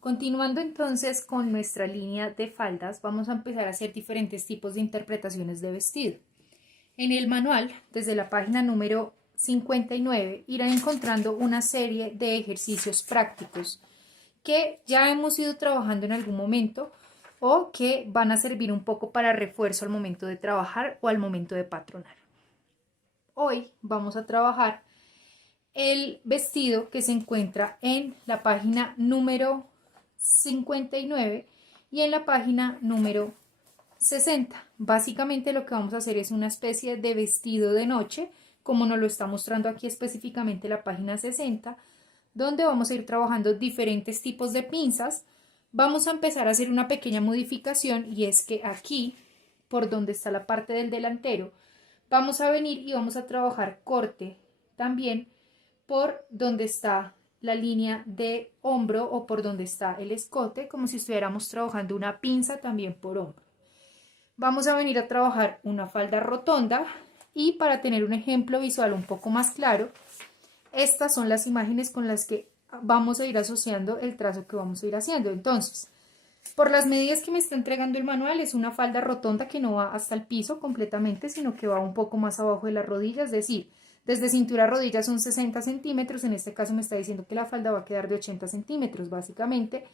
Continuando entonces con nuestra línea de faldas, vamos a empezar a hacer diferentes tipos de interpretaciones de vestido. En el manual, desde la página número 59, irán encontrando una serie de ejercicios prácticos que ya hemos ido trabajando en algún momento o que van a servir un poco para refuerzo al momento de trabajar o al momento de patronar. Hoy vamos a trabajar el vestido que se encuentra en la página número 59 y en la página número 60. Básicamente lo que vamos a hacer es una especie de vestido de noche, como nos lo está mostrando aquí específicamente la página 60, donde vamos a ir trabajando diferentes tipos de pinzas. Vamos a empezar a hacer una pequeña modificación y es que aquí, por donde está la parte del delantero, vamos a venir y vamos a trabajar corte también por donde está la línea de hombro o por donde está el escote, como si estuviéramos trabajando una pinza también por hombro. Vamos a venir a trabajar una falda rotonda y para tener un ejemplo visual un poco más claro, estas son las imágenes con las que vamos a ir asociando el trazo que vamos a ir haciendo. Entonces, por las medidas que me está entregando el manual, es una falda rotonda que no va hasta el piso completamente, sino que va un poco más abajo de la rodilla, es decir, desde cintura a rodilla son 60 centímetros, en este caso me está diciendo que la falda va a quedar de 80 centímetros, básicamente.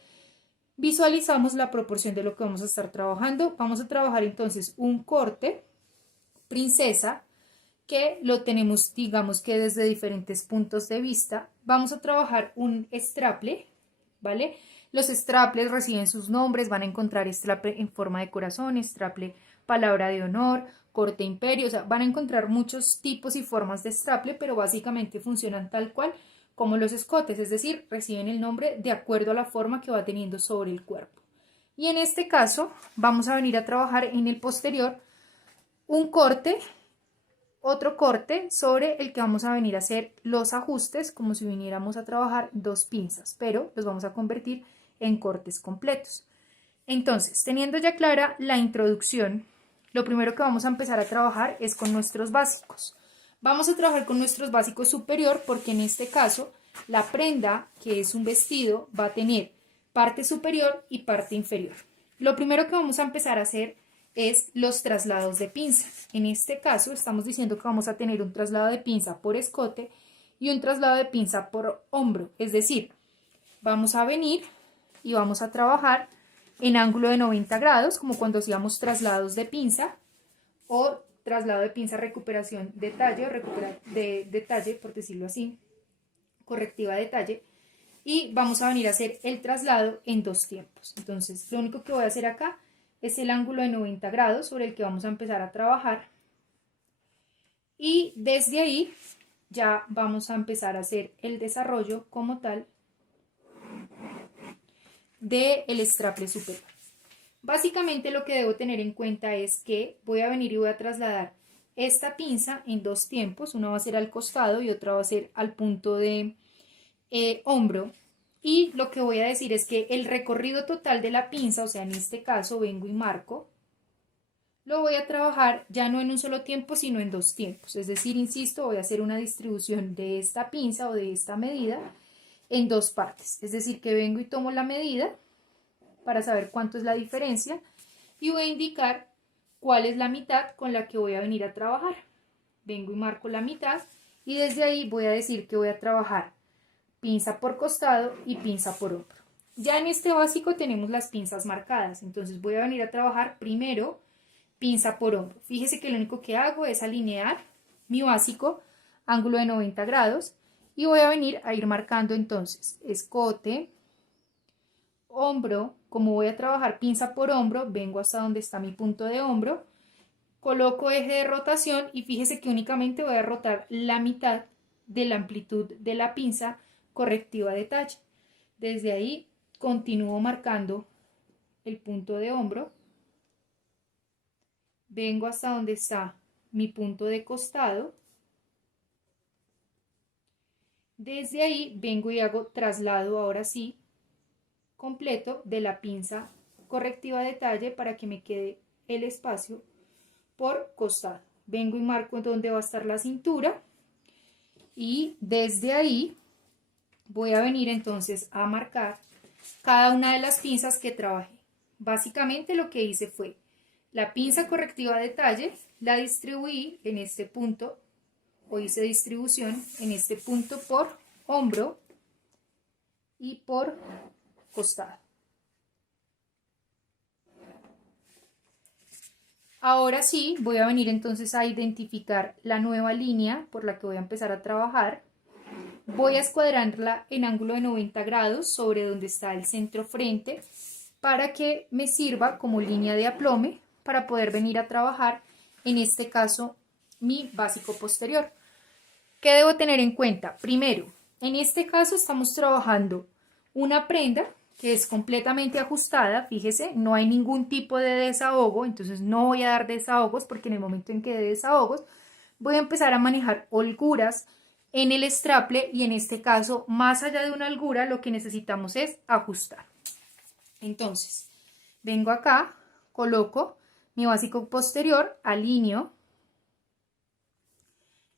Visualizamos la proporción de lo que vamos a estar trabajando. Vamos a trabajar entonces un corte princesa, que lo tenemos, digamos que desde diferentes puntos de vista. Vamos a trabajar un straple, ¿vale? Los straples reciben sus nombres, van a encontrar straple en forma de corazón, straple palabra de honor, corte imperio, o sea, van a encontrar muchos tipos y formas de straple, pero básicamente funcionan tal cual como los escotes, es decir, reciben el nombre de acuerdo a la forma que va teniendo sobre el cuerpo. Y en este caso vamos a venir a trabajar en el posterior un corte, otro corte sobre el que vamos a venir a hacer los ajustes como si viniéramos a trabajar dos pinzas, pero los vamos a convertir en cortes completos. Entonces, teniendo ya clara la introducción, lo primero que vamos a empezar a trabajar es con nuestros básicos. Vamos a trabajar con nuestros básicos superior porque en este caso la prenda, que es un vestido, va a tener parte superior y parte inferior. Lo primero que vamos a empezar a hacer es los traslados de pinza. En este caso estamos diciendo que vamos a tener un traslado de pinza por escote y un traslado de pinza por hombro, es decir, vamos a venir y vamos a trabajar en ángulo de 90 grados, como cuando hacíamos traslados de pinza o traslado de pinza recuperación de talle o de talle, por decirlo así, correctiva de talle, y vamos a venir a hacer el traslado en dos tiempos. Entonces, lo único que voy a hacer acá es el ángulo de 90 grados sobre el que vamos a empezar a trabajar y desde ahí ya vamos a empezar a hacer el desarrollo como tal del straple superior. Básicamente lo que debo tener en cuenta es que voy a venir y voy a trasladar esta pinza en dos tiempos, una va a ser al costado y otra va a ser al punto de hombro, y lo que voy a decir es que el recorrido total de la pinza, o sea en este caso vengo y marco, lo voy a trabajar ya no en un solo tiempo sino en dos tiempos, es decir, insisto, voy a hacer una distribución de esta pinza o de esta medida en dos partes, es decir que vengo y tomo la medida para saber cuánto es la diferencia y voy a indicar cuál es la mitad con la que voy a venir a trabajar. Vengo y marco la mitad y desde ahí voy a decir que voy a trabajar pinza por costado y pinza por hombro. Ya en este básico tenemos las pinzas marcadas, entonces voy a venir a trabajar primero pinza por hombro. Fíjese que lo único que hago es alinear mi básico, ángulo de 90 grados, y voy a venir a ir marcando entonces escote, hombro. Como voy a trabajar pinza por hombro, vengo hasta donde está mi punto de hombro, coloco eje de rotación y fíjese que únicamente voy a rotar la mitad de la amplitud de la pinza correctiva de talle. Desde ahí continúo marcando el punto de hombro, vengo hasta donde está mi punto de costado, desde ahí vengo y hago traslado ahora sí completo de la pinza correctiva de talle para que me quede el espacio por costado. Vengo y marco donde va a estar la cintura y desde ahí voy a venir entonces a marcar cada una de las pinzas que trabajé. Básicamente lo que hice fue la pinza correctiva de talle, la distribuí en este punto, o hice distribución en este punto por hombro y por costado. Ahora sí, voy a venir entonces a identificar la nueva línea por la que voy a empezar a trabajar. Voy a escuadrarla en ángulo de 90 grados sobre donde está el centro frente para que me sirva como línea de aplome para poder venir a trabajar, en este caso, mi básico posterior. ¿Qué debo tener en cuenta? Primero, en este caso estamos trabajando una prenda que es completamente ajustada, fíjese, no hay ningún tipo de desahogo, entonces no voy a dar desahogos porque en el momento en que dé desahogos voy a empezar a manejar holguras en el straple y en este caso, más allá de una holgura, lo que necesitamos es ajustar. Entonces, vengo acá, coloco mi básico posterior, alineo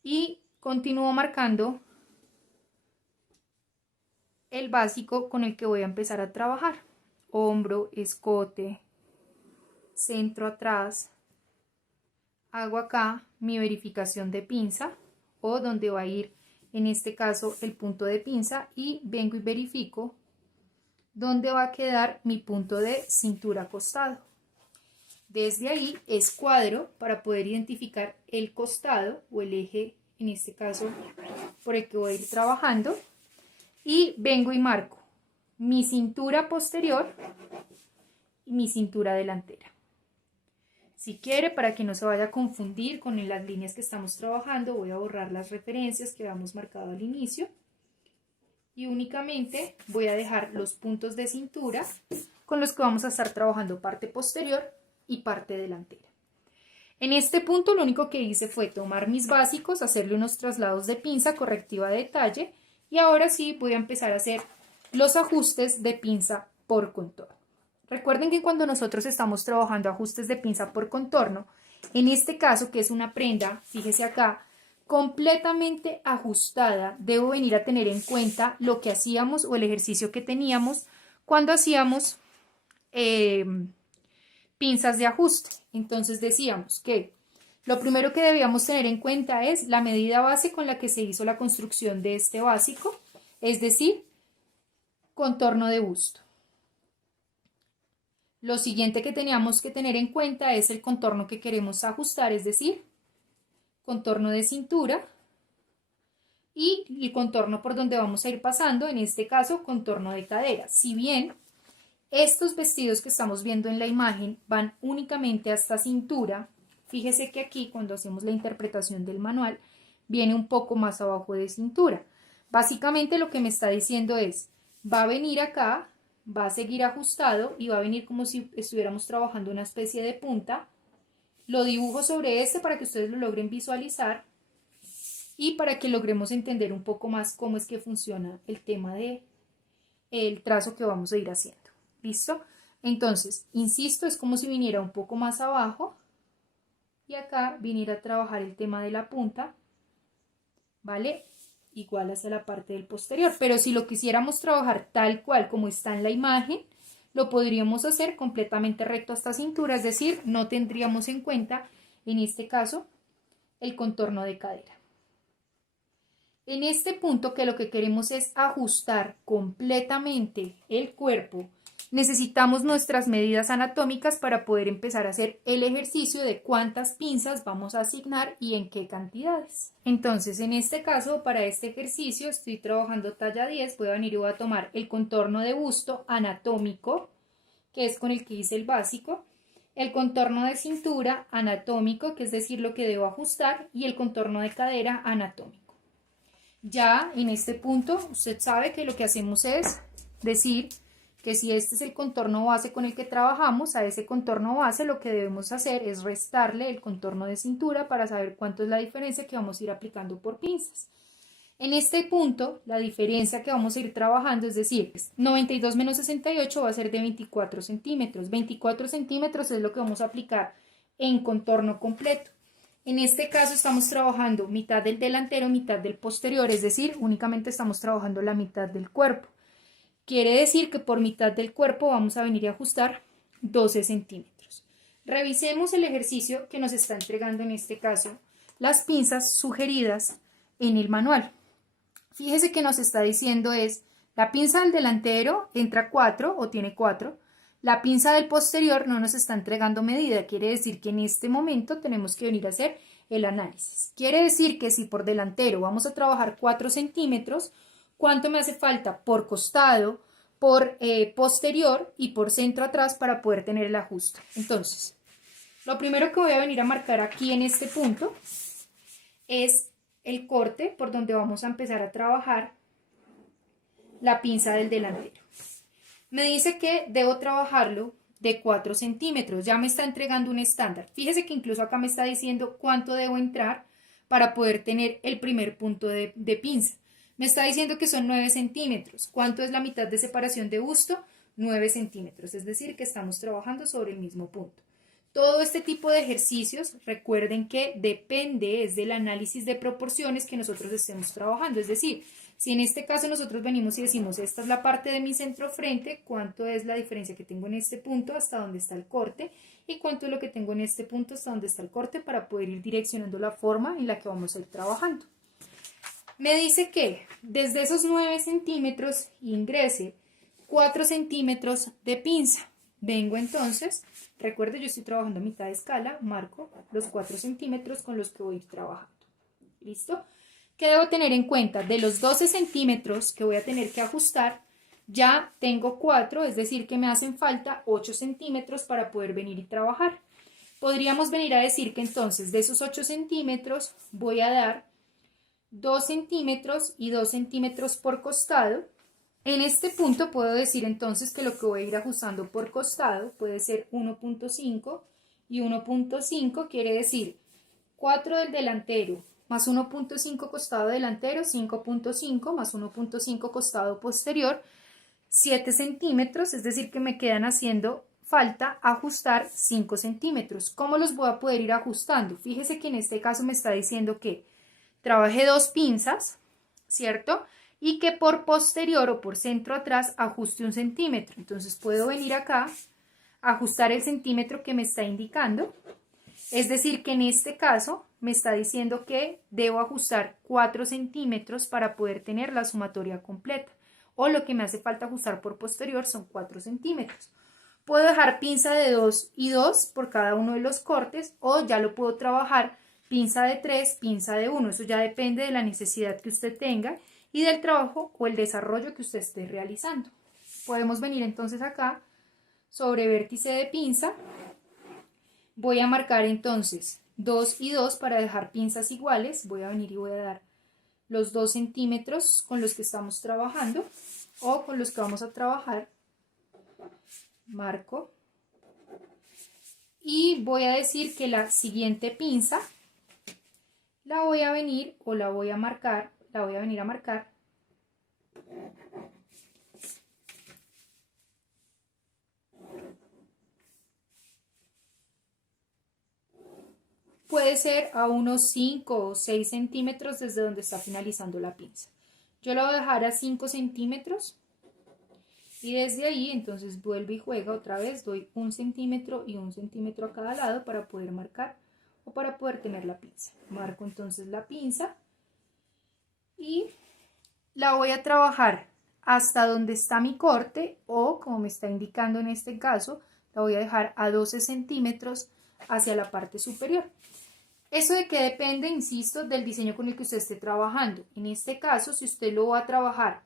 y continúo marcando el básico con el que voy a empezar a trabajar. Hombro, escote, centro atrás. Hago acá mi verificación de pinza o donde va a ir en este caso el punto de pinza y vengo y verifico dónde va a quedar mi punto de cintura costado. Desde ahí escuadro para poder identificar el costado o el eje, en este caso por el que voy a ir trabajando, y vengo y marco mi cintura posterior y mi cintura delantera. Si quiere, para que no se vaya a confundir con las líneas que estamos trabajando, voy a borrar las referencias que habíamos marcado al inicio y únicamente voy a dejar los puntos de cintura con los que vamos a estar trabajando parte posterior y parte delantera. En este punto lo único que hice fue tomar mis básicos, hacerle unos traslados de pinza correctiva de talle y ahora sí voy a empezar a hacer los ajustes de pinza por contorno. Recuerden que cuando nosotros estamos trabajando ajustes de pinza por contorno, en este caso que es una prenda, fíjese acá, completamente ajustada, debo venir a tener en cuenta lo que hacíamos o el ejercicio que teníamos cuando hacíamos pinzas de ajuste. Entonces decíamos que lo primero que debíamos tener en cuenta es la medida base con la que se hizo la construcción de este básico, es decir, contorno de busto. Lo siguiente que teníamos que tener en cuenta es el contorno que queremos ajustar, es decir, contorno de cintura y el contorno por donde vamos a ir pasando, en este caso, contorno de cadera. Si bien estos vestidos que estamos viendo en la imagen van únicamente hasta cintura, fíjese que aquí cuando hacemos la interpretación del manual viene un poco más abajo de cintura. Básicamente lo que me está diciendo es, va a venir acá, va a seguir ajustado y va a venir como si estuviéramos trabajando una especie de punta. Lo dibujo sobre este para que ustedes lo logren visualizar y para que logremos entender un poco más cómo es que funciona el tema de el trazo que vamos a ir haciendo. ¿Listo? Entonces, insisto, es como si viniera un poco más abajo y acá viniera a trabajar el tema de la punta, ¿vale? Igual hacia la parte del posterior, pero si lo quisiéramos trabajar tal cual como está en la imagen, lo podríamos hacer completamente recto hasta cintura, es decir, no tendríamos en cuenta, en este caso, el contorno de cadera. En este punto que lo que queremos es ajustar completamente el cuerpo, necesitamos nuestras medidas anatómicas para poder empezar a hacer el ejercicio de cuántas pinzas vamos a asignar y en qué cantidades. Entonces, en este caso, para este ejercicio estoy trabajando talla 10, voy a venir y voy a tomar el contorno de busto anatómico, que es con el que hice el básico, el contorno de cintura anatómico, que es decir, lo que debo ajustar, y el contorno de cadera anatómico. Ya en este punto, usted sabe que lo que hacemos es decir que si este es el contorno base con el que trabajamos, a ese contorno base lo que debemos hacer es restarle el contorno de cintura para saber cuánto es la diferencia que vamos a ir aplicando por pinzas. En este punto, la diferencia que vamos a ir trabajando, es decir, 92 menos 68 va a ser de 24 centímetros. 24 centímetros es lo que vamos a aplicar en contorno completo. En este caso estamos trabajando mitad del delantero, mitad del posterior, es decir, únicamente estamos trabajando la mitad del cuerpo. Quiere decir que por mitad del cuerpo vamos a venir a ajustar 12 centímetros. Revisemos el ejercicio que nos está entregando en este caso las pinzas sugeridas en el manual. Fíjese que nos está diciendo es la pinza del delantero entra 4 o tiene 4. La pinza del posterior no nos está entregando medida. Quiere decir que en este momento tenemos que venir a hacer el análisis. Quiere decir que si por delantero vamos a trabajar 4 centímetros, ¿cuánto me hace falta por costado, por posterior y por centro atrás para poder tener el ajuste? Entonces, lo primero que voy a venir a marcar aquí en este punto es el corte por donde vamos a empezar a trabajar la pinza del delantero. Me dice que debo trabajarlo de 4 centímetros, ya me está entregando un estándar. Fíjese que incluso acá me está diciendo cuánto debo entrar para poder tener el primer punto de pinza. Me está diciendo que son 9 centímetros. ¿Cuánto es la mitad de separación de busto? 9 centímetros, es decir que estamos trabajando sobre el mismo punto. Todo este tipo de ejercicios, recuerden que depende es del análisis de proporciones que nosotros estemos trabajando. Es decir, si en este caso nosotros venimos y decimos, esta es la parte de mi centro frente, ¿cuánto es la diferencia que tengo en este punto hasta donde está el corte? Y cuánto es lo que tengo en este punto hasta donde está el corte para poder ir direccionando la forma en la que vamos a ir trabajando. Me dice que desde esos 9 centímetros ingrese 4 centímetros de pinza. Vengo entonces, recuerde yo estoy trabajando a mitad de escala, marco los 4 centímetros con los que voy a ir trabajando. ¿Listo? ¿Qué debo tener en cuenta? De los 12 centímetros que voy a tener que ajustar, ya tengo 4, es decir que me hacen falta 8 centímetros para poder venir y trabajar. Podríamos venir a decir que entonces de esos 8 centímetros voy a dar 2 centímetros y 2 centímetros por costado. En este punto puedo decir entonces que lo que voy a ir ajustando por costado puede ser 1.5 y 1.5 quiere decir 4 del delantero más 1.5 costado delantero, 5.5 más 1.5 costado posterior, 7 centímetros, es decir que me quedan haciendo falta ajustar 5 centímetros. ¿Cómo los voy a poder ir ajustando? Fíjese que en este caso me está diciendo que trabajé 2 pinzas, ¿cierto? Y que por posterior o por centro atrás ajuste 1 centímetro. Entonces puedo venir acá, ajustar el centímetro que me está indicando. Es decir que en este caso me está diciendo que debo ajustar 4 centímetros para poder tener la sumatoria completa. O lo que me hace falta ajustar por posterior son 4 centímetros. Puedo dejar pinza de 2 y 2 por cada uno de los cortes o ya lo puedo trabajar pinza de 3, pinza de 1. Eso ya depende de la necesidad que usted tenga y del trabajo o el desarrollo que usted esté realizando. Podemos venir entonces acá sobre vértice de pinza. Voy a marcar entonces 2 y 2 para dejar pinzas iguales. Voy a venir y voy a dar los 2 centímetros con los que estamos trabajando o con los que vamos a trabajar. Marco. Y voy a decir que la siguiente pinza la voy a venir o la voy a marcar, la voy a venir a marcar puede ser a unos 5 o 6 centímetros desde donde está finalizando la pinza. Yo la voy a dejar a 5 centímetros y desde ahí entonces vuelvo y juego otra vez, doy 1 centímetro y 1 centímetro a cada lado para poder marcar o para poder tener la pinza. Marco entonces la pinza y la voy a trabajar hasta donde está mi corte o como me está indicando en este caso, la voy a dejar a 12 centímetros hacia la parte superior. ¿Eso de qué depende? Insisto, del diseño con el que usted esté trabajando. En este caso, si usted lo va a trabajar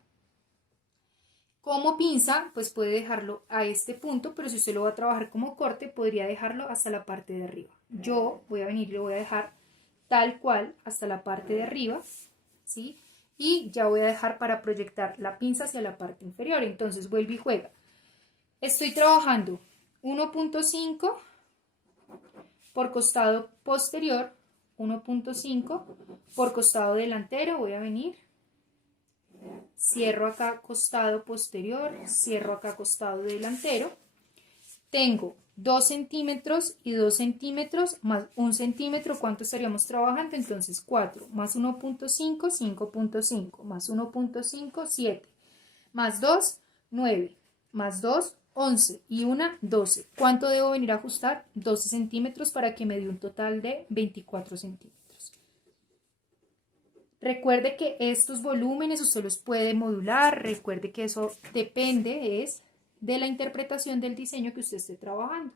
como pinza, pues puede dejarlo a este punto, pero si usted lo va a trabajar como corte, podría dejarlo hasta la parte de arriba. Yo voy a venir y lo voy a dejar tal cual hasta la parte de arriba, ¿sí? Y ya voy a dejar para proyectar la pinza hacia la parte inferior. Entonces vuelve y juega. Estoy trabajando 1.5 por costado posterior, 1.5 por costado delantero, voy a venir, cierro acá costado posterior, cierro acá costado delantero, tengo 2 centímetros y 2 centímetros más 1 centímetro, ¿cuánto estaríamos trabajando? Entonces 4 más 1.5, 5.5, más 1.5, 7, más 2, 9, más 2, 11 y una 12. ¿Cuánto debo venir a ajustar? 12 centímetros para que me dé un total de 24 centímetros. Recuerde que estos volúmenes usted los puede modular. Recuerde que eso depende de la interpretación del diseño que usted esté trabajando.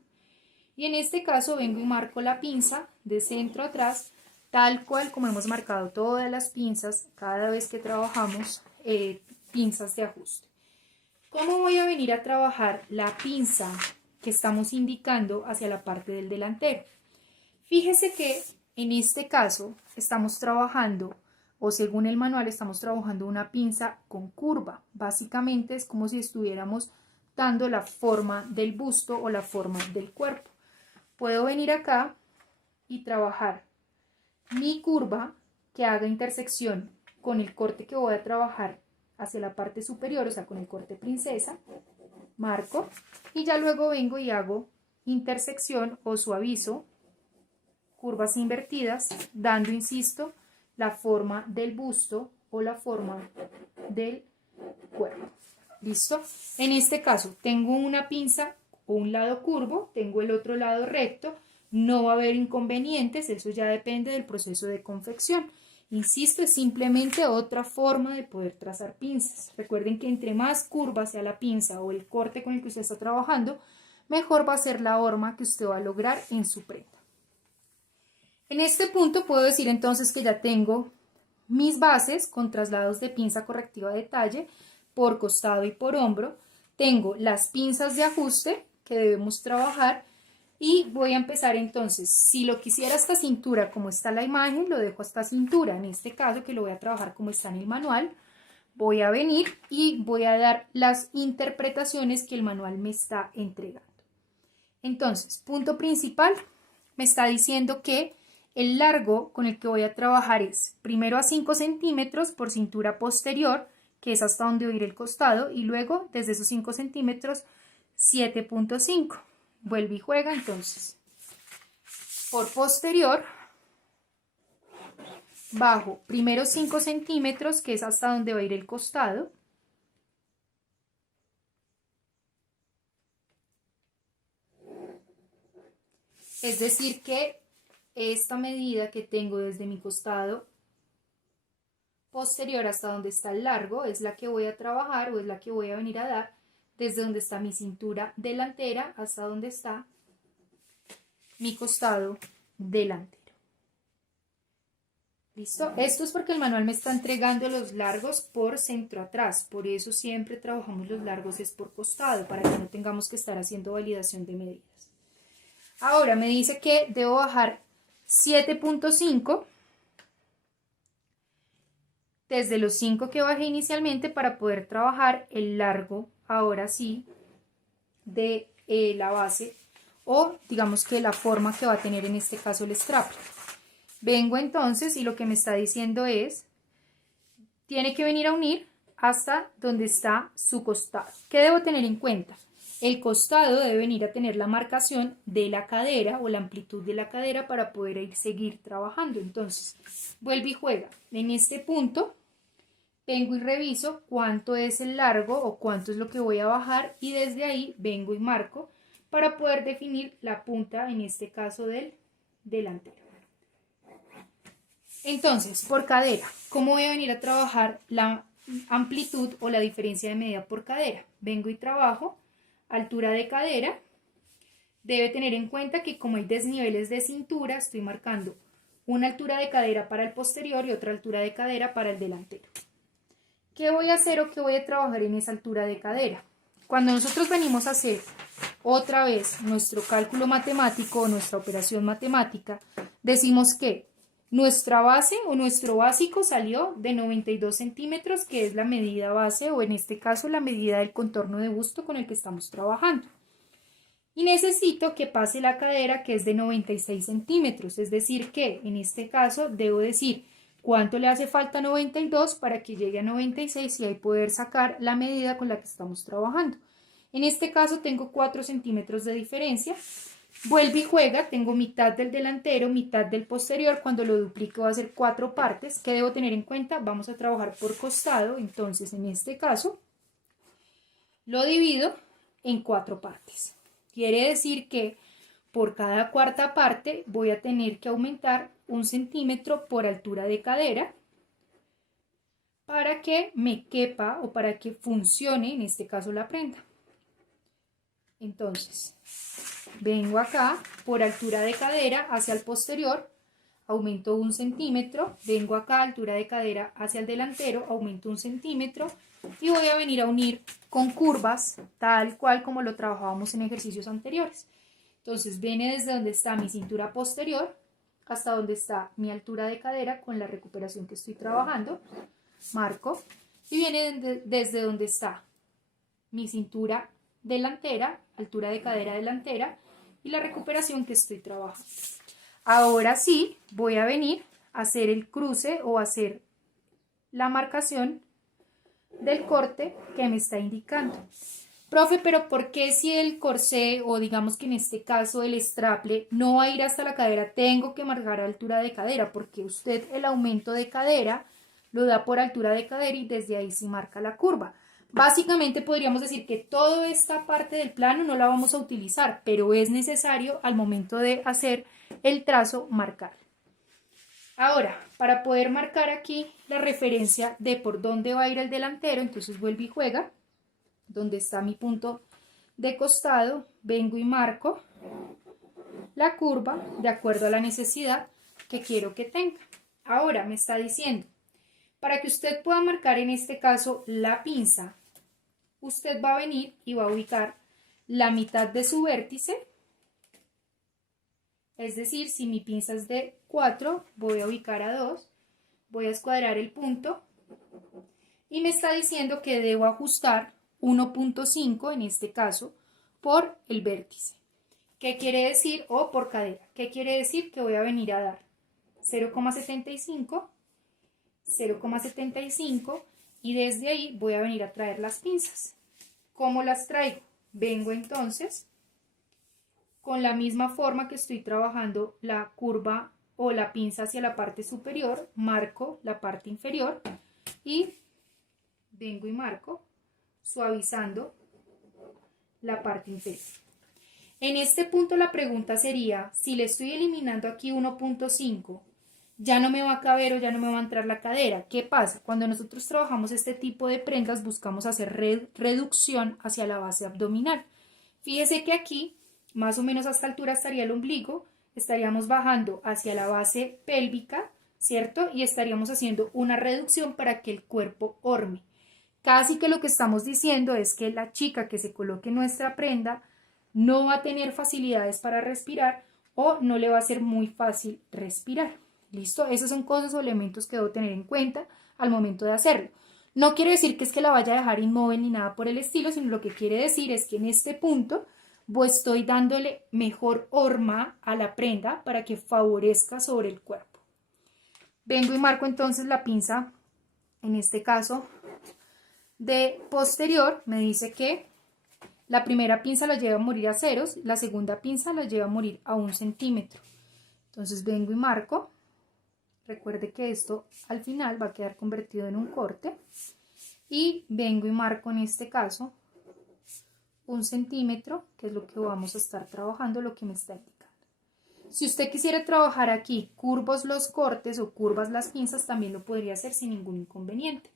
Y en este caso vengo y marco la pinza de centro a atrás, tal cual como hemos marcado todas las pinzas cada vez que trabajamos pinzas de ajuste. ¿Cómo voy a venir a trabajar la pinza que estamos indicando hacia la parte del delantero? Fíjese que en este caso estamos trabajando, o según el manual, estamos trabajando una pinza con curva. Básicamente es como si estuviéramos dando la forma del busto o la forma del cuerpo. Puedo venir acá y trabajar mi curva que haga intersección con el corte que voy a trabajar hacia la parte superior, o sea, con el corte princesa, marco y ya luego vengo y hago intersección o suavizo, curvas invertidas, dando, insisto, la forma del busto o la forma del cuerpo. ¿Listo? En este caso tengo una pinza o un lado curvo, tengo el otro lado recto, no va a haber inconvenientes, eso ya depende del proceso de confección. Insisto, es simplemente otra forma de poder trazar pinzas. Recuerden que entre más curva sea la pinza o el corte con el que usted está trabajando, mejor va a ser la horma que usted va a lograr en su prenda. En este punto puedo decir entonces que ya tengo mis bases con traslados de pinza correctiva de talle por costado y por hombro. Tengo las pinzas de ajuste que debemos trabajar y voy a empezar entonces, si lo quisiera hasta cintura como está la imagen, lo dejo hasta cintura. En este caso que lo voy a trabajar como está en el manual, voy a venir y voy a dar las interpretaciones que el manual me está entregando. Entonces, punto principal, me está diciendo que el largo con el que voy a trabajar es primero a 5 centímetros por cintura posterior, que es hasta donde va a ir el costado, y luego desde esos 5 centímetros 7.5. Vuelve y juega entonces. Por posterior, bajo primero 5 centímetros, que es hasta donde va a ir el costado. Es decir que esta medida que tengo desde mi costado posterior hasta donde está el largo es la que voy a trabajar o es la que voy a venir a dar desde donde está mi cintura delantera hasta donde está mi costado delantero. ¿Listo? Esto es porque el manual me está entregando los largos por centro atrás, por eso siempre trabajamos los largos es por costado, para que no tengamos que estar haciendo validación de medidas. Ahora me dice que debo bajar 7.5 desde los 5 que bajé inicialmente para poder trabajar el largo, ahora sí, de la base o digamos que la forma que va a tener en este caso el strap. Vengo entonces y lo que me está diciendo es, tiene que venir a unir hasta donde está su costado. ¿Qué debo tener en cuenta? El costado debe venir a tener la marcación de la cadera o la amplitud de la cadera para poder seguir trabajando. Entonces, vuelve y juega. En este punto, vengo y reviso cuánto es el largo o cuánto es lo que voy a bajar y desde ahí vengo y marco para poder definir la punta, en este caso del delantero. Entonces, por cadera, ¿cómo voy a venir a trabajar la amplitud o la diferencia de medida por cadera? Vengo y trabajo altura de cadera. Debe tener en cuenta que como hay desniveles de cintura, estoy marcando una altura de cadera para el posterior y otra altura de cadera para el delantero. ¿Qué voy a hacer o qué voy a trabajar en esa altura de cadera? Cuando nosotros venimos a hacer otra vez nuestro cálculo matemático o nuestra operación matemática, decimos que nuestra base o nuestro básico salió de 92 centímetros, que es la medida base o en este caso la medida del contorno de busto con el que estamos trabajando. Y necesito que pase la cadera, que es de 96 centímetros, es decir que en este caso debo decir cuánto le hace falta a 92 para que llegue a 96 y ahí poder sacar la medida con la que estamos trabajando. En este caso tengo 4 centímetros de diferencia. Vuelve y juega, tengo mitad del delantero, mitad del posterior, cuando lo duplico va a ser 4 partes. ¿Qué debo tener en cuenta? Vamos a trabajar por costado, entonces en este caso lo divido en 4 partes. Quiere decir que por cada cuarta parte voy a tener que aumentar 1 centímetro por altura de cadera para que me quepa o para que funcione en este caso la prenda. Entonces, vengo acá por altura de cadera hacia el posterior, aumento 1 centímetro, vengo acá altura de cadera hacia el delantero, aumento 1 centímetro y voy a venir a unir con curvas tal cual como lo trabajábamos en ejercicios anteriores. Entonces viene desde donde está mi cintura posterior hasta donde está mi altura de cadera con la recuperación que estoy trabajando, marco, y viene desde donde está mi cintura delantera, altura de cadera delantera y la recuperación que estoy trabajando. Ahora sí voy a venir a hacer el cruce o hacer la marcación del corte que me está indicando. Profe, pero ¿por qué si el corsé o digamos que en este caso el straple no va a ir hasta la cadera, tengo que marcar altura de cadera? Porque usted el aumento de cadera lo da por altura de cadera y desde ahí se marca la curva. Básicamente podríamos decir que toda esta parte del plano no la vamos a utilizar, pero es necesario al momento de hacer el trazo marcar. Ahora, para poder marcar aquí la referencia de por dónde va a ir el delantero, entonces vuelvo y juega, donde está mi punto de costado, vengo y marco la curva de acuerdo a la necesidad que quiero que tenga. Ahora me está diciendo, para que usted pueda marcar en este caso la pinza, usted va a venir y va a ubicar la mitad de su vértice. Es decir, si mi pinza es de 4, voy a ubicar a 2, voy a escuadrar el punto y me está diciendo que debo ajustar 1.5 en este caso por el vértice. ¿Qué quiere decir? O por cadera. ¿Qué quiere decir? Que voy a venir a dar 0,75, 0,75 y desde ahí voy a venir a traer las pinzas. ¿Cómo las traigo? Vengo entonces con la misma forma que estoy trabajando la curva o la pinza hacia la parte superior, marco la parte inferior y vengo y marco suavizando la parte inferior. En este punto la pregunta sería, si le estoy eliminando aquí 1.5, ya no me va a caber o ya no me va a entrar la cadera. ¿Qué pasa? Cuando nosotros trabajamos este tipo de prendas buscamos hacer reducción hacia la base abdominal. Fíjese que aquí, más o menos a esta altura estaría el ombligo, estaríamos bajando hacia la base pélvica, ¿cierto? Y estaríamos haciendo una reducción para que el cuerpo horme. Casi que lo que estamos diciendo es que la chica que se coloque nuestra prenda no va a tener facilidades para respirar o no le va a ser muy fácil respirar. ¿Listo? Esos son cosas o elementos que debo tener en cuenta al momento de hacerlo. No quiere decir que es que la vaya a dejar inmóvil ni nada por el estilo, sino lo que quiere decir es que en este punto estoy dándole mejor horma a la prenda para que favorezca sobre el cuerpo. Vengo y marco entonces la pinza, en este caso de posterior, me dice que la primera pinza la lleva a morir a ceros, la segunda pinza la lleva a morir a 1 centímetro. Entonces vengo y marco. Recuerde que esto al final va a quedar convertido en un corte. Y vengo y marco en este caso 1 centímetro, que es lo que vamos a estar trabajando, lo que me está indicando. Si usted quisiera trabajar aquí curvos los cortes o curvas las pinzas, también lo podría hacer sin ningún inconveniente.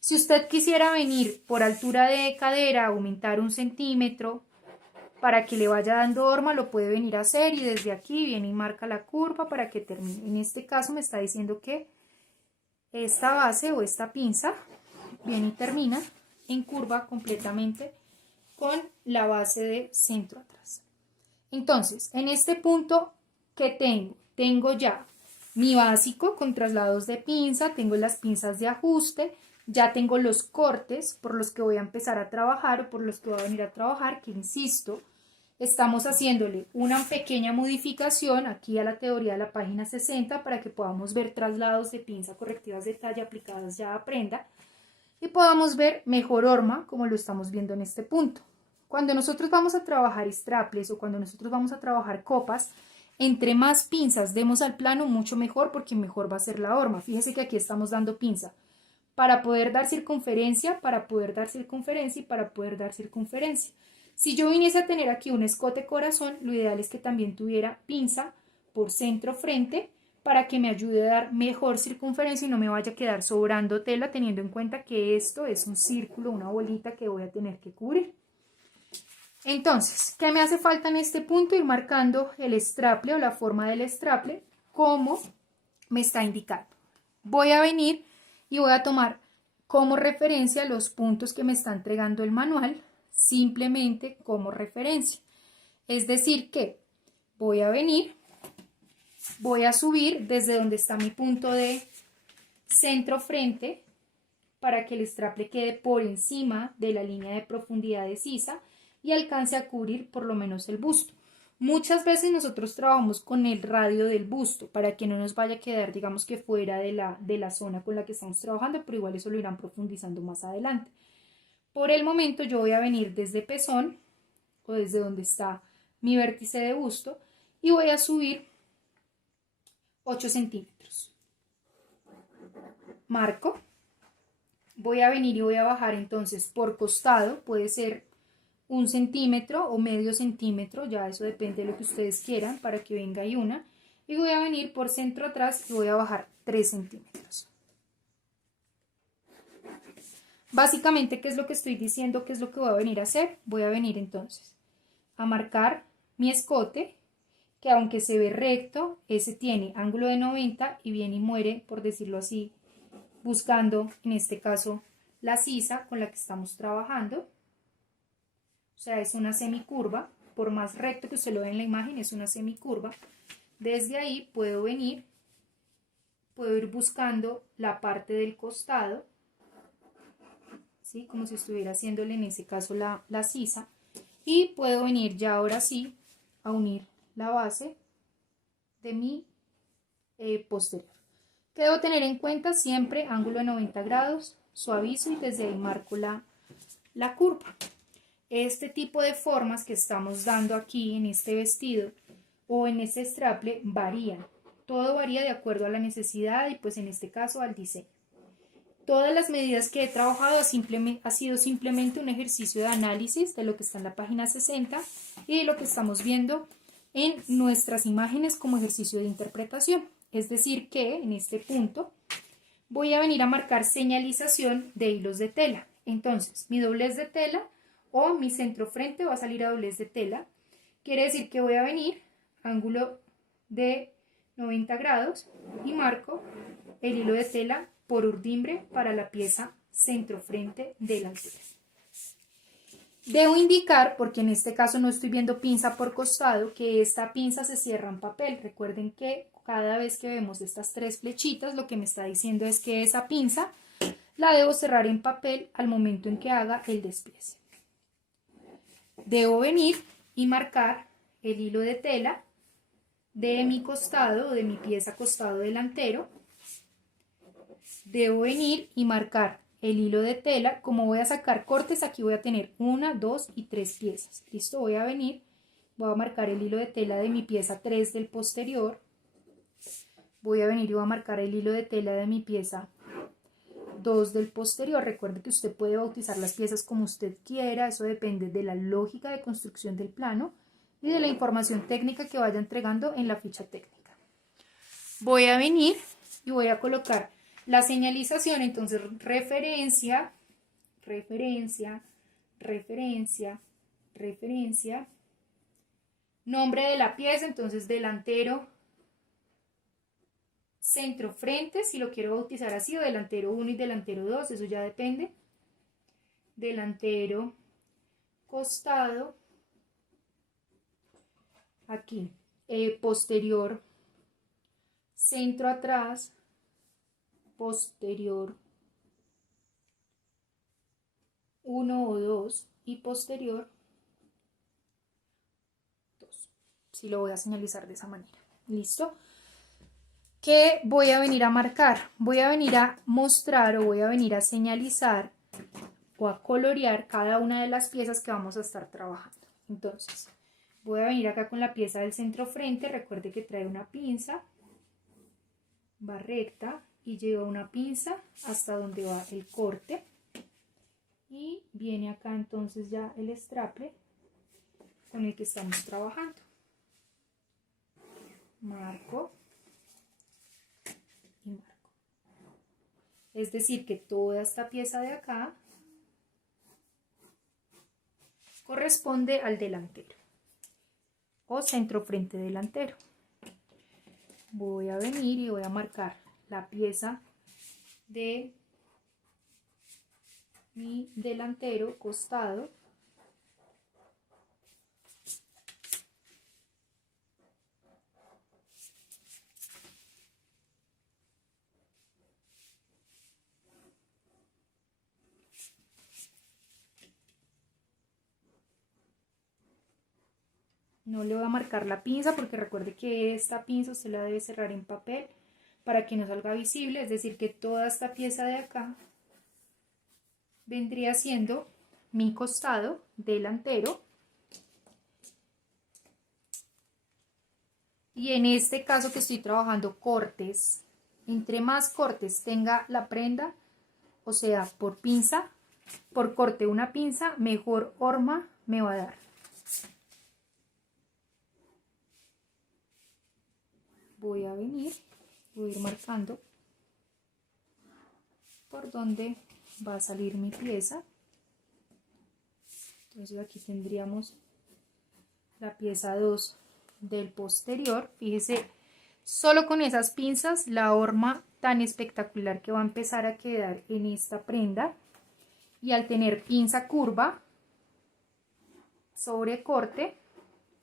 Si usted quisiera venir por altura de cadera, aumentar 1 centímetro para que le vaya dando horma, lo puede venir a hacer y desde aquí viene y marca la curva para que termine. En este caso me está diciendo que esta base o esta pinza viene y termina en curva completamente con la base de centro atrás. Entonces, en este punto que tengo ya mi básico con traslados de pinza, tengo las pinzas de ajuste, ya tengo los cortes por los que voy a empezar a trabajar o por los que voy a venir a trabajar, que insisto, estamos haciéndole una pequeña modificación aquí a la teoría de la página 60 para que podamos ver traslados de pinza correctivas de talla aplicadas ya a prenda y podamos ver mejor horma como lo estamos viendo en este punto. Cuando nosotros vamos a trabajar straples o cuando nosotros vamos a trabajar copas, entre más pinzas demos al plano, mucho mejor porque mejor va a ser la horma. Fíjese que aquí estamos dando pinza para poder dar circunferencia, para poder dar circunferencia y para poder dar circunferencia. Si yo viniese a tener aquí un escote corazón, lo ideal es que también tuviera pinza por centro frente para que me ayude a dar mejor circunferencia y no me vaya a quedar sobrando tela, teniendo en cuenta que esto es un círculo, una bolita que voy a tener que cubrir. Entonces, ¿qué me hace falta en este punto? Ir marcando el straple o la forma del straple como me está indicando. Voy a venir y voy a tomar como referencia los puntos que me está entregando el manual, simplemente como referencia. Es decir que voy a venir, voy a subir desde donde está mi punto de centro frente para que el straple quede por encima de la línea de profundidad de sisa y alcance a cubrir por lo menos el busto. Muchas veces nosotros trabajamos con el radio del busto para que no nos vaya a quedar, digamos que fuera de la zona con la que estamos trabajando, pero igual eso lo irán profundizando más adelante. Por el momento yo voy a venir desde pezón o desde donde está mi vértice de busto y voy a subir 8 centímetros. Marco. Voy a venir y voy a bajar entonces por costado, puede ser 1 centímetro o medio centímetro, ya eso depende de lo que ustedes quieran para que venga ahí una. Y voy a venir por centro atrás y voy a bajar 3 centímetros. Básicamente, ¿qué es lo que estoy diciendo? ¿Qué es lo que voy a venir a hacer? Voy a venir entonces a marcar mi escote, que aunque se ve recto, ese tiene ángulo de 90 y viene y muere, por decirlo así, buscando en este caso la sisa con la que estamos trabajando. O sea, es una semicurva, por más recto que usted lo vea en la imagen, es una semicurva. Desde ahí puedo venir, puedo ir buscando la parte del costado, ¿sí? Como si estuviera haciéndole en ese caso la sisa, y puedo venir ya ahora sí a unir la base de mi posterior. ¿Qué debo tener en cuenta? Siempre ángulo de 90 grados, suavizo y desde ahí marco la curva. Este tipo de formas que estamos dando aquí en este vestido o en este straple varían. Todo varía de acuerdo a la necesidad y pues en este caso al diseño. Todas las medidas que he trabajado ha sido simplemente un ejercicio de análisis de lo que está en la página 60 y de lo que estamos viendo en nuestras imágenes como ejercicio de interpretación. Es decir que en este punto voy a venir a marcar señalización de hilos de tela. Entonces, mi doblez de tela o mi centro frente va a salir a doblez de tela. Quiere decir que voy a venir ángulo de 90 grados y marco el hilo de tela por urdimbre para la pieza centro frente delantera. Debo indicar, porque en este caso no estoy viendo pinza por costado, que esta pinza se cierra en papel. Recuerden que cada vez que vemos estas 3 flechitas, lo que me está diciendo es que esa pinza la debo cerrar en papel al momento en que haga el despliece. Debo venir y marcar el hilo de tela de mi costado, de mi pieza costado delantero. Debo venir y marcar el hilo de tela. Como voy a sacar cortes, aquí voy a tener 1, 2 y 3 piezas. Listo, voy a venir, voy a marcar el hilo de tela de mi pieza 3 del posterior. Voy a venir y voy a marcar el hilo de tela de mi pieza 2 del posterior. Recuerde que usted puede bautizar las piezas como usted quiera, eso depende de la lógica de construcción del plano y de la información técnica que vaya entregando en la ficha técnica. Voy a venir y voy a colocar la señalización, entonces referencia, referencia, referencia, referencia, nombre de la pieza, entonces delantero, centro frente, si lo quiero bautizar así, o delantero 1 y delantero 2, eso ya depende. Delantero, costado, aquí, posterior, centro atrás, posterior 1 o 2 y posterior 2. Si lo voy a señalizar de esa manera. ¿Listo? ¿Qué voy a venir a marcar? Voy a venir a mostrar o voy a venir a señalizar o a colorear cada una de las piezas que vamos a estar trabajando. Entonces, voy a venir acá con la pieza del centro frente. Recuerde que trae una pinza, va recta y lleva una pinza hasta donde va el corte y viene acá entonces ya el straple con el que estamos trabajando. Marco y marco. Es decir que toda esta pieza de acá corresponde al delantero o centro frente delantero. Voy a venir y voy a marcar la pieza de mi delantero costado. No le voy a marcar la pinza porque recuerde que esta pinza usted la debe cerrar en papel para que no salga visible, es decir que toda esta pieza de acá vendría siendo mi costado delantero. Y en este caso que estoy trabajando cortes, entre más cortes tenga la prenda, o sea, por pinza, por corte una pinza, mejor horma me va a dar. Voy a venir, voy a ir marcando por donde va a salir mi pieza. Entonces aquí tendríamos la pieza 2 del posterior. Fíjese, solo con esas pinzas la horma tan espectacular que va a empezar a quedar en esta prenda. Y al tener pinza curva sobre corte,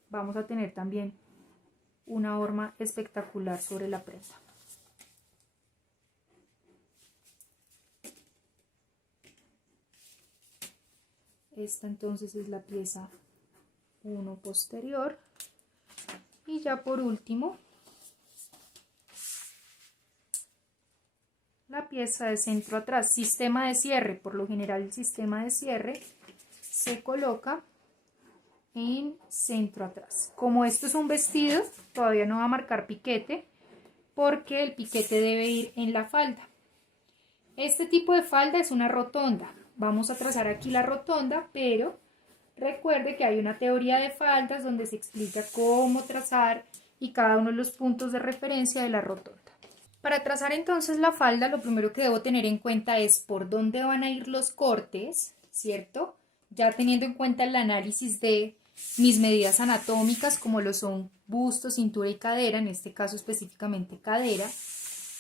vamos a tener también una horma espectacular sobre la prenda. Esta entonces es la pieza 1 posterior. Y ya por último, la pieza de centro atrás, sistema de cierre. Por lo general el sistema de cierre se coloca en centro atrás. Como esto es un vestido, todavía no va a marcar piquete porque el piquete debe ir en la falda. Este tipo de falda es una rotonda. Vamos a trazar aquí la rotonda, pero recuerde que hay una teoría de faldas donde se explica cómo trazar y cada uno de los puntos de referencia de la rotonda. Para trazar entonces la falda, lo primero que debo tener en cuenta es por dónde van a ir los cortes, ¿cierto? Ya teniendo en cuenta el análisis de mis medidas anatómicas, como lo son busto, cintura y cadera, en este caso específicamente cadera,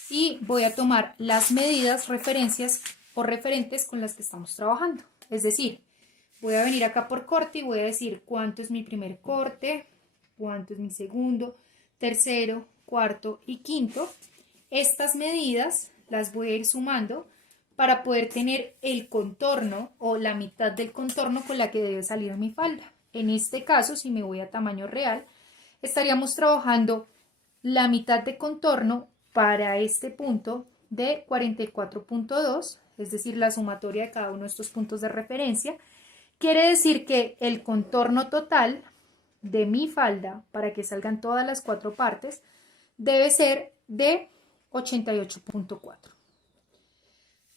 y voy a tomar las medidas, referencias o referentes con las que estamos trabajando. Es decir, voy a venir acá por corte y voy a decir cuánto es mi primer corte, cuánto es mi segundo, tercero, cuarto y quinto. Estas medidas las voy a ir sumando para poder tener el contorno o la mitad del contorno con la que debe salir mi falda. En este caso, si me voy a tamaño real, estaríamos trabajando la mitad de contorno para este punto de 44.2, es decir, la sumatoria de cada uno de estos puntos de referencia. Quiere decir que el contorno total de mi falda, para que salgan todas las 4 partes, debe ser de 88.4.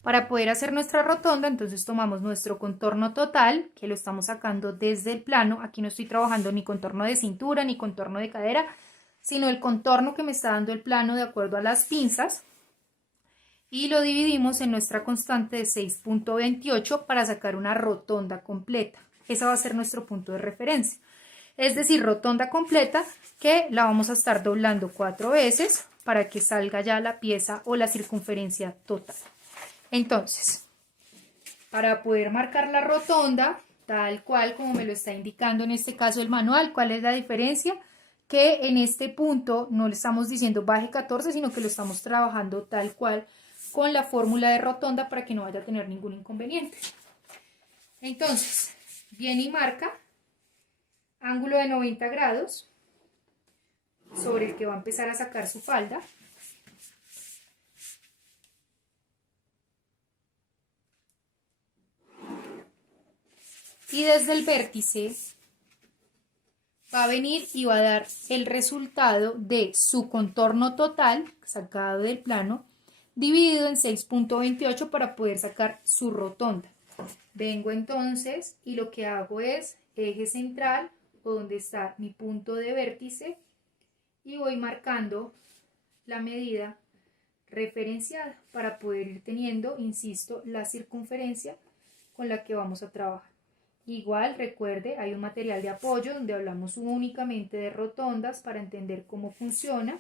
Para poder hacer nuestra rotonda, entonces tomamos nuestro contorno total, que lo estamos sacando desde el plano. Aquí no estoy trabajando ni contorno de cintura ni contorno de cadera, sino el contorno que me está dando el plano de acuerdo a las pinzas. Y lo dividimos en nuestra constante de 6.28 para sacar una rotonda completa. Ese va a ser nuestro punto de referencia. Es decir, rotonda completa que la vamos a estar doblando 4 veces para que salga ya la pieza o la circunferencia total. Entonces, para poder marcar la rotonda, tal cual como me lo está indicando en este caso el manual, ¿cuál es la diferencia? Que en este punto no le estamos diciendo baje 14, sino que lo estamos trabajando tal cual con la fórmula de rotonda para que no vaya a tener ningún inconveniente. Entonces, viene y marca ángulo de 90 grados sobre el que va a empezar a sacar su falda. Y desde el vértice va a venir y va a dar el resultado de su contorno total, sacado del plano, dividido en 6.28 para poder sacar su rotonda. Vengo entonces y lo que hago es eje central o donde está mi punto de vértice y voy marcando la medida referenciada para poder ir teniendo, insisto, la circunferencia con la que vamos a trabajar. Igual, recuerde, hay un material de apoyo donde hablamos únicamente de rotondas para entender cómo funciona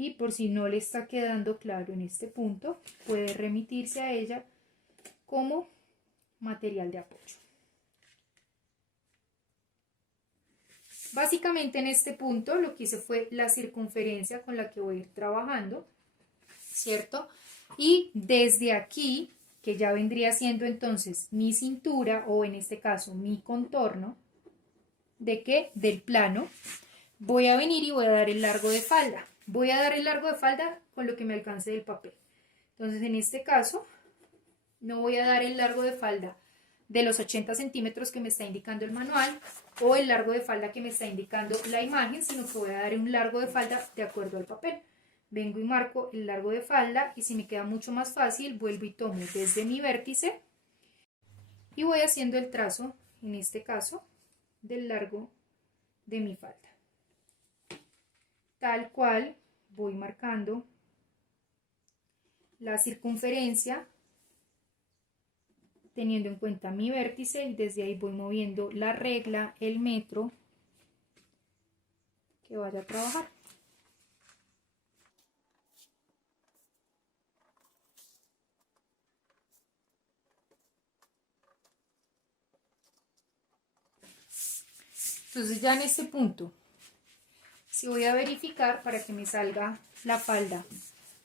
y por si no le está quedando claro en este punto, puede remitirse a ella como material de apoyo. Básicamente en este punto lo que hice fue la circunferencia con la que voy a ir trabajando, ¿cierto? Y desde aquí, que ya vendría siendo entonces mi cintura o en este caso mi contorno, ¿de qué? Del plano, voy a venir y voy a dar el largo de falda. Voy a dar el largo de falda con lo que me alcance del papel. Entonces en este caso no voy a dar el largo de falda de los 80 centímetros que me está indicando el manual o el largo de falda que me está indicando la imagen, sino que voy a dar un largo de falda de acuerdo al papel. Vengo y marco el largo de falda y si me queda mucho más fácil, vuelvo y tomo desde mi vértice y voy haciendo el trazo, en este caso, del largo de mi falda. Tal cual voy marcando la circunferencia teniendo en cuenta mi vértice y desde ahí voy moviendo la regla, el metro que vaya a trabajar. Entonces ya en este punto, si voy a verificar para que me salga la falda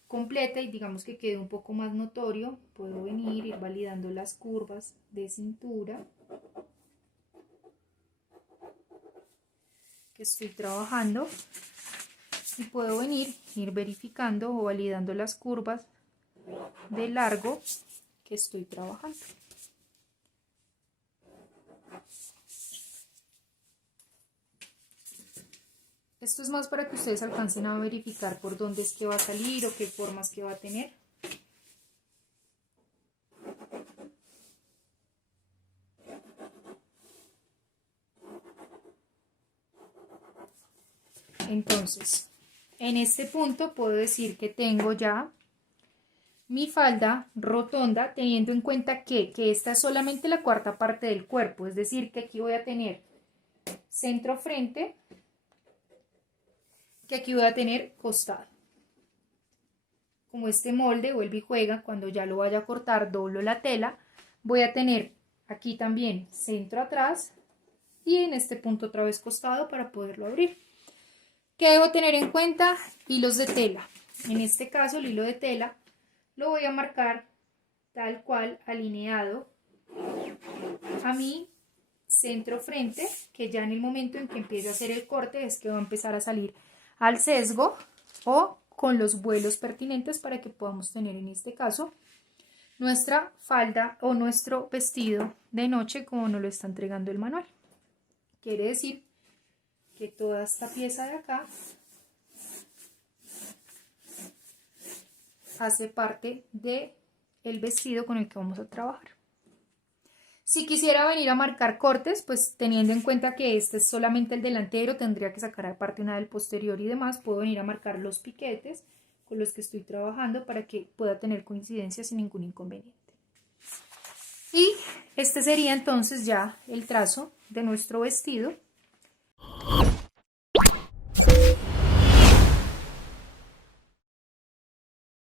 completa y digamos que quede un poco más notorio, puedo venir, ir validando las curvas de cintura que estoy trabajando y puedo venir, ir verificando o validando las curvas de largo que estoy trabajando. Esto es más para que ustedes alcancen a verificar por dónde es que va a salir o qué formas que va a tener. Entonces, en este punto puedo decir que tengo ya mi falda rotonda, teniendo en cuenta que esta es solamente la cuarta parte del cuerpo, es decir, que aquí voy a tener centro frente, que aquí voy a tener costado. Como este molde vuelve y juega, cuando ya lo vaya a cortar doblo la tela, voy a tener aquí también centro atrás y en este punto otra vez costado para poderlo abrir. ¿Qué debo tener en cuenta? Hilos de tela. En este caso el hilo de tela lo voy a marcar tal cual alineado a mi centro frente, que ya en el momento en que empiece a hacer el corte es que va a empezar a salir al sesgo o con los vuelos pertinentes para que podamos tener en este caso nuestra falda o nuestro vestido de noche como nos lo está entregando el manual. Quiere decir que toda esta pieza de acá hace parte del vestido con el que vamos a trabajar. Si quisiera venir a marcar cortes, pues teniendo en cuenta que este es solamente el delantero, tendría que sacar aparte una del posterior y demás, puedo venir a marcar los piquetes con los que estoy trabajando para que pueda tener coincidencia sin ningún inconveniente. Y este sería entonces ya el trazo de nuestro vestido